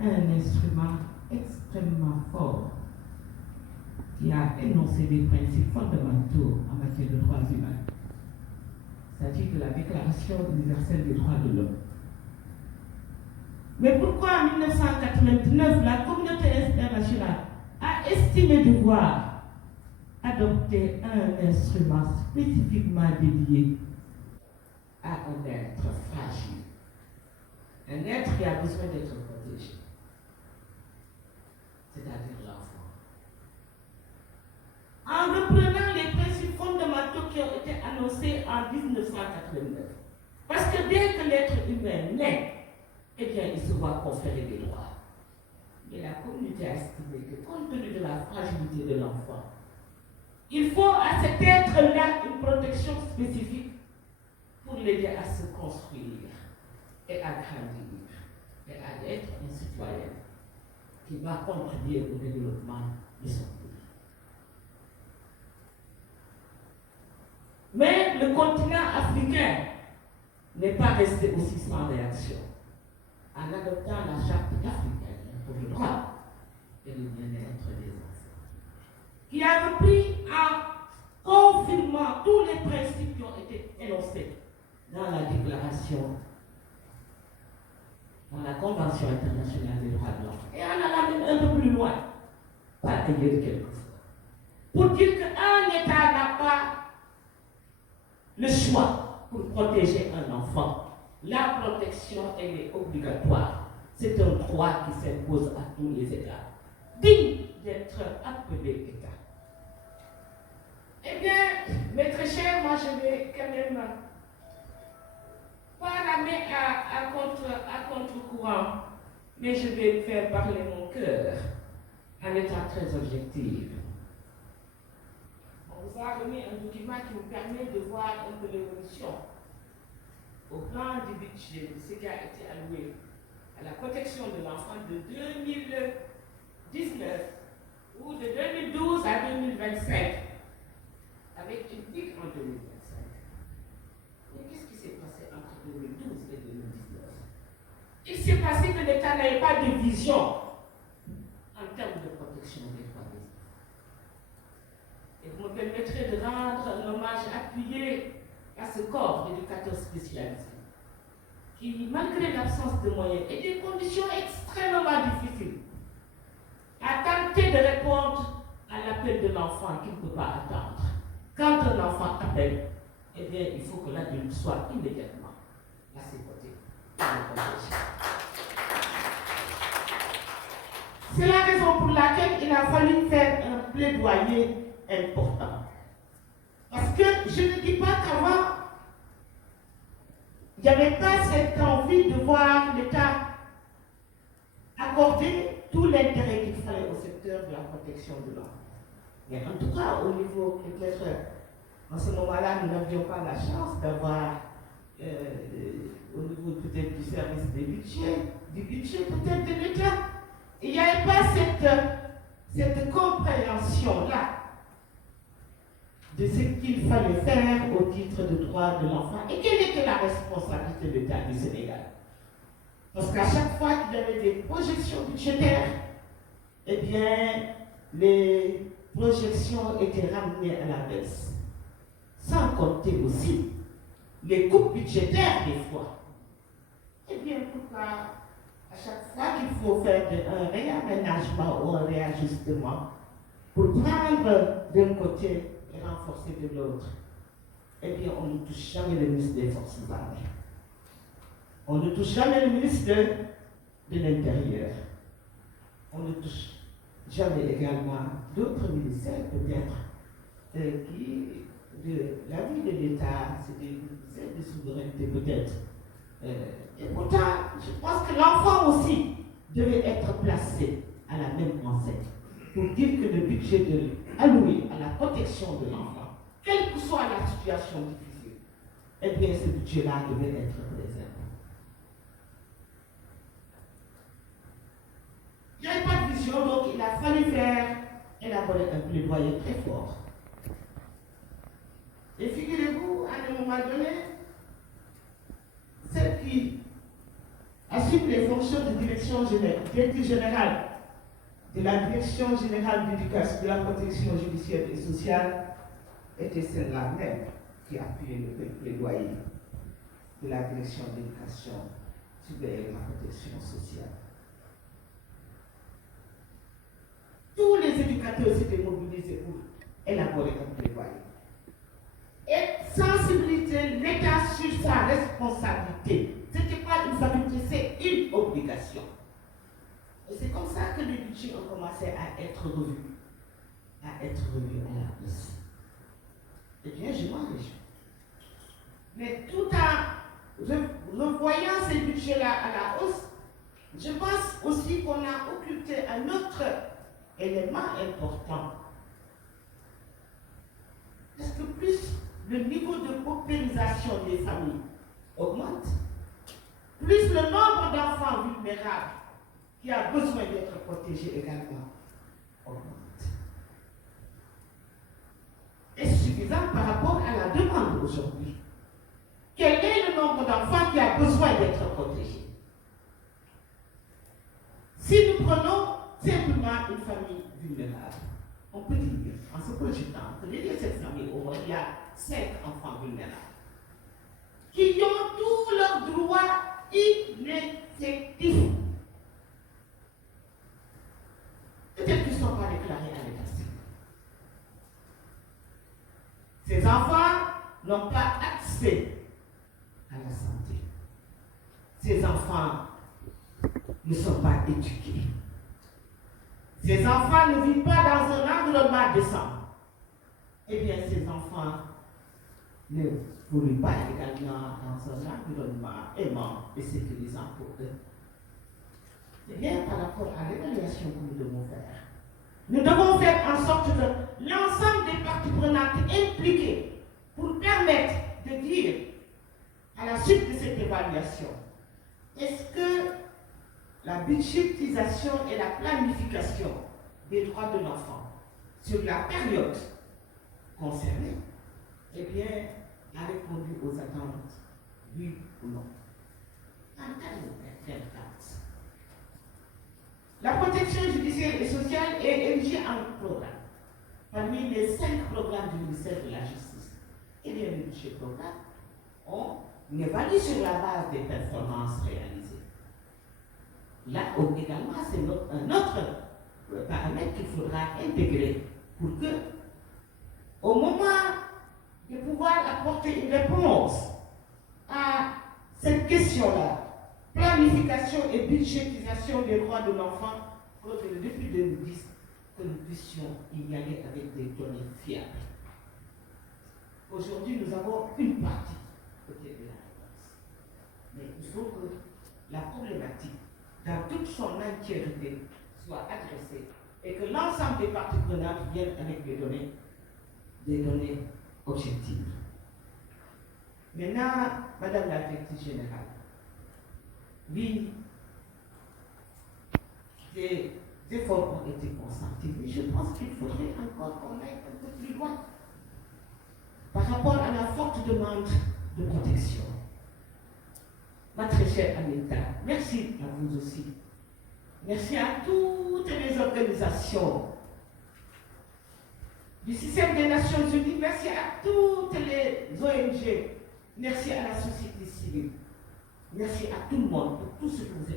un instrument extrêmement fort qui a énoncé des principes fondamentaux en matière de droits humains. Il s'agit de la Déclaration universelle des droits de l'homme. Mais pourquoi en 1989, la communauté internationale a estimé devoir adopter un instrument spécifiquement dédié à un être fragile, un être qui a besoin d'être protégé, c'est-à-dire l'enfant. En reprenant les principes fondamentaux qui ont été annoncés en 1989. Parce que dès que l'être humain naît, eh bien, il se voit conférer des droits. Mais la communauté a estimé que, compte tenu de la fragilité de l'enfant, il faut à cet être-là une protection spécifique pour l'aider à se construire et à grandir et à être un citoyen qui va contribuer au développement de son pays. Mais le continent africain n'est pas resté aussi sans réaction en adoptant la charte africaine pour le droit et le bien-être des enfants, qui a repris en confirmant tous les principes qui ont été énoncés dans la déclaration, dans la Convention internationale des droits de l'homme, et en allant même un peu plus loin, par ailleurs quelquefois, pour dire qu'un État n'a pas le choix pour protéger un enfant. La protection, elle est obligatoire. C'est un droit qui s'impose à tous les États, digne d'être appelé État. Eh bien, mes très chers, moi je vais quand même pas ramer à contre-courant, mais je vais faire parler mon cœur en étant très objective. On vous a remis un document qui vous permet de voir un peu l'évolution au plan du budget de ce qui a été alloué à la protection de l'enfant de 2019 ou de 2012 à 2025, avec une pique en 2025. Mais qu'est-ce qui s'est passé entre 2012 et 2019? Il s'est passé que l'État n'avait pas de vision en termes de protection des droits des enfants. Et vous me permettrez de rendre un hommage appuyé à ce corps d'éducateurs spécialisés qui, malgré l'absence de moyens et des conditions extrêmement difficiles, a tenté de répondre à l'appel de l'enfant qui ne peut pas attendre. Quand un enfant appelle, eh bien, il faut que l'adulte soit immédiatement à ses côtés pour le protéger. C'est la raison pour laquelle il a fallu faire un plaidoyer important. Parce que je ne dis pas qu'avant, il n'y avait pas cette envie de voir l'État accorder tout l'intérêt qu'il fallait au secteur de la protection de l'enfant. Mais en tout cas, au niveau, peut-être, en ce moment-là, nous n'avions pas la chance d'avoir, au niveau peut-être du service des budgets, du budget peut-être de l'État, il n'y avait pas cette compréhension-là de ce qu'il fallait faire au titre de droit de l'enfant et quelle était la responsabilité de l'État du Sénégal. Parce qu'à chaque fois qu'il y avait des projections budgétaires, eh bien, les projections étaient ramenées à la baisse. Sans compter aussi les coupes budgétaires des fois. Eh bien, pourquoi à chaque fois qu'il faut faire un réaménagement ou un réajustement pour prendre d'un côté et renforcer de l'autre, eh bien, on ne touche jamais le ministre des Forces armées. On ne touche jamais le ministre de l'Intérieur. On ne touche jamais également d'autres ministères, peut-être, qui, de la vie de l'État, c'est des ministères de souveraineté, peut-être. Et pourtant, je pense que l'enfant aussi devait être placé à la même enseigne pour dire que le budget alloué à la protection de l'enfant, quelle que soit la situation difficile, eh bien, ce budget-là devait être préservé. Il n'y avait pas de vision, donc il a fallu élaborer un plaidoyer très fort. Et figurez-vous, à un moment donné, celle qui a j'assume les fonctions de directrice générale de la Direction générale d'éducation, de la protection judiciaire et sociale, était celle-là même qui appuyait le plaidoyer de la Direction de l'éducation sur la protection sociale. Tous les éducateurs s'étaient mobilisés pour élaborer un plaidoyer. Et sensibiliser l'État sur sa responsabilité. Ce n'était pas une faculté, c'est une obligation. Et c'est comme ça que les budgets ont commencé à être revus. À la hausse. Eh bien, je m'en réjouis. Mais tout en revoyant ces budgets-là à la hausse, je pense aussi qu'on a occulté un autre élément important. Parce que plus le niveau de paupérisation des familles augmente, plus le nombre d'enfants vulnérables qui a besoin d'être protégés également augmente. Est suffisant par rapport à la demande aujourd'hui. Quel est le nombre d'enfants qui a besoin d'être protégés? Si nous prenons simplement une famille vulnérable, on peut dire, en se projetant, que derrière cette famille, au moins, il y a 5 enfants vulnérables qui ont tous leurs droits ineffectifs. Peut-être qu'ils ne sont pas déclarés à l'état civil. Ces enfants n'ont pas accès à la santé. Ces enfants ne sont pas éduqués. Ces enfants ne vivent pas dans un environnement décent. Eh bien, ces enfants ne vivent pas également dans un environnement aimant et sécurisant pour eux. Eh bien, par rapport à l'évaluation que nous devons faire, nous devons faire en sorte que l'ensemble des parties prenantes impliquées pour permettre de dire, à la suite de cette évaluation, est-ce que la budgétisation et la planification des droits de l'enfant sur la période concernée, eh bien, a répondu aux attentes, oui ou non. En termes d'impact, la protection judiciaire et sociale est érigée en programme. Parmi les 5 programmes du ministère de la Justice, eh bien, le budget programme, on évalue sur la base des performances réalisées. Là également, c'est un autre paramètre qu'il faudra intégrer pour que, au moment de pouvoir apporter une réponse à cette question-là, planification et budgétisation des droits de l'enfant, depuis 2010, que nous puissions y aller avec des données fiables. Aujourd'hui, nous avons une partie côté de la réponse. Mais il faut que la problématique, dans toute son entièreté, soit adressée et que l'ensemble des parties prenantes viennent avec des données objectives. Maintenant, Madame la Directrice Générale, oui, des efforts ont été consentis, mais je pense qu'il faudrait encore qu'on aille un peu plus loin par rapport à la forte demande de protection. Ma très chère Aminta, merci à vous aussi. Merci à toutes les organisations du système des Nations Unies, merci à toutes les ONG, merci à la société civile, merci à tout le monde pour tout ce que vous